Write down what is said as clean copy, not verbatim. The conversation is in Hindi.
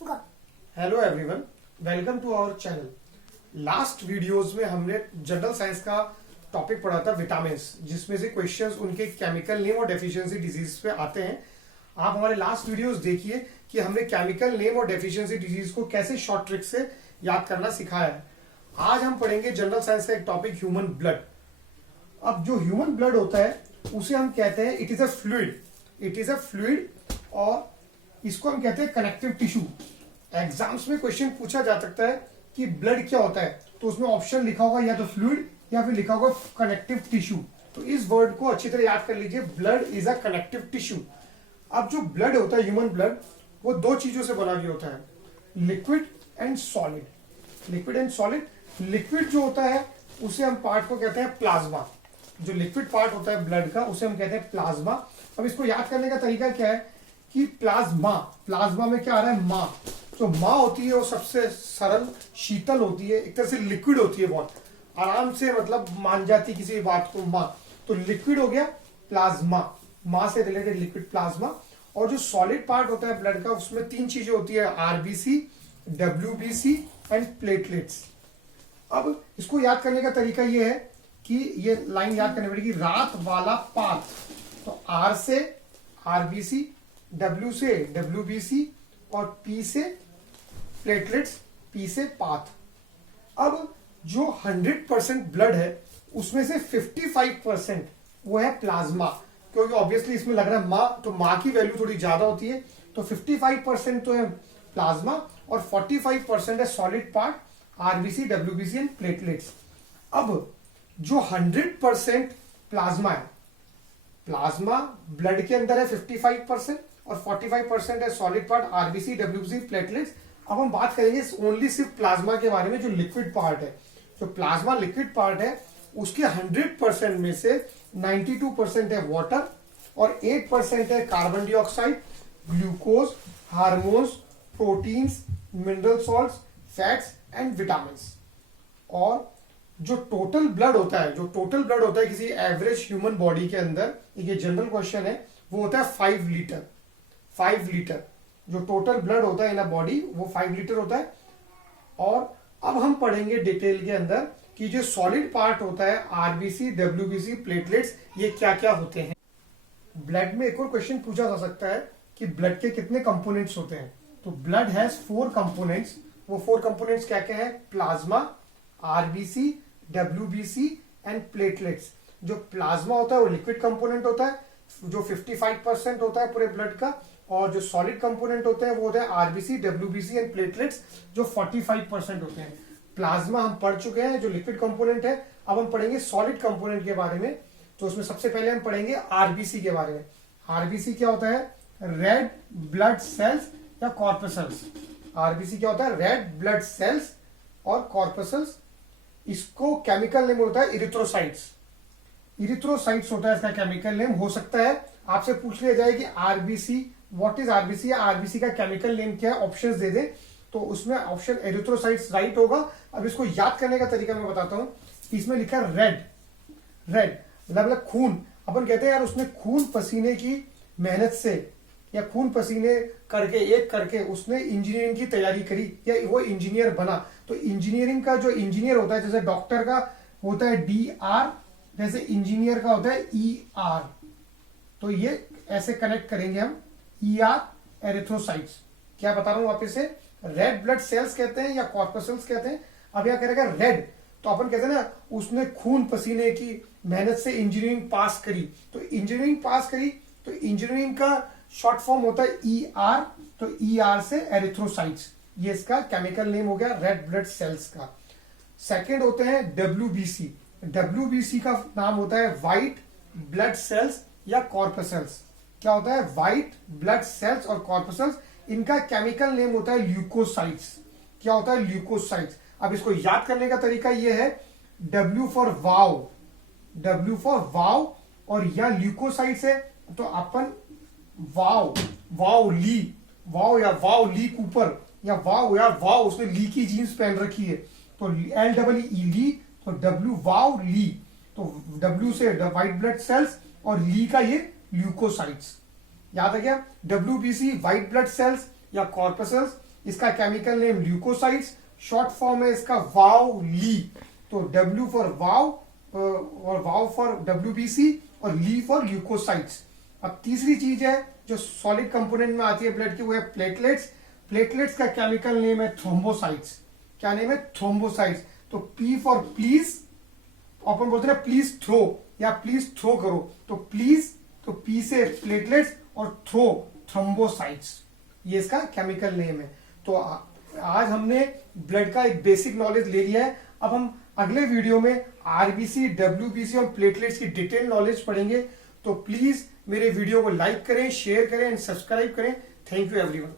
Hello everyone, welcome to our channel. Last videos में हमने जनरल साइंस का टॉपिक पढ़ा था विटामिन्स, जिसमें से क्वेश्चंस उनके केमिकल नेम और डेफिशिएंसी डिजीज पे आते हैं। आप हमारे लास्ट वीडियोस देखिए कि हमने केमिकल नेम और डेफिशिएंसी डिजीज को कैसे शॉर्ट ट्रिक से याद करना सिखाया है। आज हम पढ़ेंगे जनरल साइंस का एक टॉपिक ह्यूमन ब्लड। अब जो ह्यूमन ब्लड होता है उसे हम कहते हैं इट इज अ फ्लूइड और इसको हम कहते हैं कनेक्टिव टिश्यू। एग्जाम्स में क्वेश्चन पूछा जा सकता है कि ब्लड क्या होता है, तो उसमें ऑप्शन लिखा होगा या तो फ्लूइड या फिर लिखा होगा कनेक्टिव टिश्यू। तो इस वर्ड को अच्छी तरह याद कर लीजिए, blood is a connective tissue. अब जो ब्लड होता है ह्यूमन ब्लड, वो दो चीजों से बना हुआ होता है, लिक्विड एंड सॉलिड। लिक्विड जो होता है उसे हम पार्ट को कहते हैं प्लाज्मा। जो लिक्विड पार्ट होता है ब्लड का उसे हम कहते हैं प्लाज्मा। अब इसको याद करने का तरीका क्या है कि प्लाज्मा में क्या आ रहा है, माँ। जो माँ होती है वो सबसे सरल शीतल होती है, एक तरह से लिक्विड होती है, बहुत आराम से मतलब मान जाती किसी भी बात को माँ। तो लिक्विड हो गया प्लाज्मा, माँ से रिलेटेड लिक्विड प्लाज्मा। और जो सॉलिड पार्ट होता है ब्लड का उसमें तीन चीजें होती है, आरबीसी, डब्ल्यूबीसी एंड प्लेटलेट्स। अब इसको याद करने का तरीका ये है कि ये लाइन याद करनी पड़ेगी, रात वाला पाथ। तो आर से आरबीसी, डब्ल्यू से डब्ल्यूबीसी और पी से प्लेटलेट्स, पी से पाथ। अब जो 100% ब्लड है उसमें से 55% वो है प्लाज्मा, क्योंकि ऑब्वियसली इसमें लग रहा है माँ, तो माँ की वैल्यू थोड़ी ज्यादा होती है। तो 55% तो है प्लाज्मा और 45% है solid part, RBC, WBC and platelets. अब जो 100% प्लाज्मा है, प्लाज्मा ब्लड के अंदर है 55% और 45% है solid part, RBC, WBC, platelets. अब हम बात करेंगे ओनली सिर्फ प्लाज्मा के बारे में, जो लिक्विड पार्ट है। जो प्लाज्मा लिक्विड पार्ट है उसके 100% में से 92% है वाटर और 8% है carbon dioxide, glucose, hormones, proteins, mineral salts, fats and vitamin. और जो टोटल ब्लड होता है किसी एवरेज ह्यूमन बॉडी के अंदर, ये जनरल क्वेश्चन है, वो होता है 5 लीटर। जो टोटल ब्लड होता है इन अ बॉडी वो 5 लीटर होता है। और अब हम पढ़ेंगे डिटेल के अंदर कि जो सॉलिड पार्ट होता है, आरबीसी, डब्ल्यूबीसी, प्लेटलेट्स, ये क्या क्या होते हैं। ब्लड में एक और क्वेश्चन पूछा जा सकता है कि ब्लड के कितने कंपोनेंट्स होते हैं। तो ब्लड हैज 4 कंपोनेंट्स। वो 4 कंपोनेंट्स क्या क्या है, plasma, RBC, WBC and platelets. जो प्लाज्मा होता है वो लिक्विड कंपोनेंट होता है, जो 55% होता है पूरे ब्लड का। और जो सॉलिड कंपोनेंट होते हैं वो होता है आरबीसी, डब्ल्यूबीसी एंड प्लेटलेट्स, जो 45% होते हैं। प्लाज्मा हम पढ़ चुके हैं जो लिक्विड कंपोनेंट है। अब हम पढ़ेंगे सॉलिड कंपोनेंट के बारे में। तो उसमें सबसे पहले हम पढ़ेंगे आरबीसी के बारे में। आरबीसी क्या होता है, रेड ब्लड सेल्स या कॉर्पसल्स। आरबीसी क्या होता है, रेड ब्लड सेल्स और कॉर्पसल्स। इसको केमिकल नेम होता है इरिथ्रोसाइट्स होता है इसका केमिकल नेम। हो सकता है आपसे पूछ लिया जाए कि आरबीसी, व्हाट इज आरबीसी, या आरबीसी का केमिकल नेम क्या है, ऑप्शंस दे दे, तो उसमें ऑप्शन एरिथ्रोसाइट्स राइट होगा। अब इसको याद करने का तरीका मैं बताता हूं। इसमें लिखा है रेड मतलब खून। अपन कहते हैं यार उसने खून पसीने की मेहनत से या खून पसीने करके एक करके उसने इंजीनियरिंग की तैयारी करी या वो इंजीनियर बना। तो इंजीनियरिंग का जो इंजीनियर होता है, जैसे डॉक्टर का होता है DR, जैसे इंजीनियर का होता है ER। तो ये ऐसे कनेक्ट करेंगे हम, ER एरिथ्रोसाइट्स। क्या बता रहा हूं वापस से, रेड ब्लड सेल्स कहते हैं या कॉर्पसल्स कहते हैं। अब यहां करेगा रेड, तो अपन कहते हैं ना उसने खून पसीने की मेहनत से इंजीनियरिंग पास करी। तो इंजीनियरिंग पास करी तो इंजीनियरिंग का शॉर्ट फॉर्म होता है ER। तो ER से एरिथ्रोसाइट्स, ये इसका केमिकल नेम हो गया रेड ब्लड सेल्स का। सेकेंड होते हैं डब्ल्यूबीसी का नाम होता है व्हाइट ब्लड सेल्स या कॉर्पसल्स। क्या होता है, व्हाइट ब्लड सेल्स और कॉर्पसल्स। इनका केमिकल नेम होता है ल्यूकोसाइट्स। क्या होता है, ल्यूकोसाइट्स। अब इसको याद करने का तरीका यह है, W फॉर वाव और या ल्यूकोसाइट्स है तो अपन वाव ली कूपर या वाव उसने ली की जीन्स पहन रखी है तो LEE ली, तो W वाव ली, तो W से व्हाइट ब्लड सेल्स और ली का ये ल्यूकोसाइट्स। याद आ गया, WBC व्हाइट ब्लड सेल्स या कॉर्पसल्स, इसका chemical name leucocytes, short form है इसका वाव ली। तो W फॉर वाव और वाव फॉर WBC और ली फॉर ल्यूकोसाइट्स। अब तीसरी चीज है जो सॉलिड कंपोनेंट में आती है ब्लड की, वो है प्लेटलेट्स। प्लेटलेट्स का केमिकल नेम है थ्रोम्बोसाइट्स। क्या नेम है? थ्रोम्बोसाइट्स। तो P फॉर प्लीज, अपन बोलते हैं प्लीज थ्रो या प्लीज थ्रो करो, तो प्लीज, तो P से प्लेटलेट्स और थ्रो थ्रोम्बोसाइट्स, ये इसका केमिकल नेम है। तो आज हमने ब्लड का एक बेसिक नॉलेज ले लिया है। अब हम अगले वीडियो में आरबीसी, डब्ल्यूबीसी और प्लेटलेट्स की डिटेल नॉलेज पढ़ेंगे। तो प्लीज मेरे वीडियो को लाइक करें, शेयर करें एंड सब्सक्राइब करें। Thank you everyone.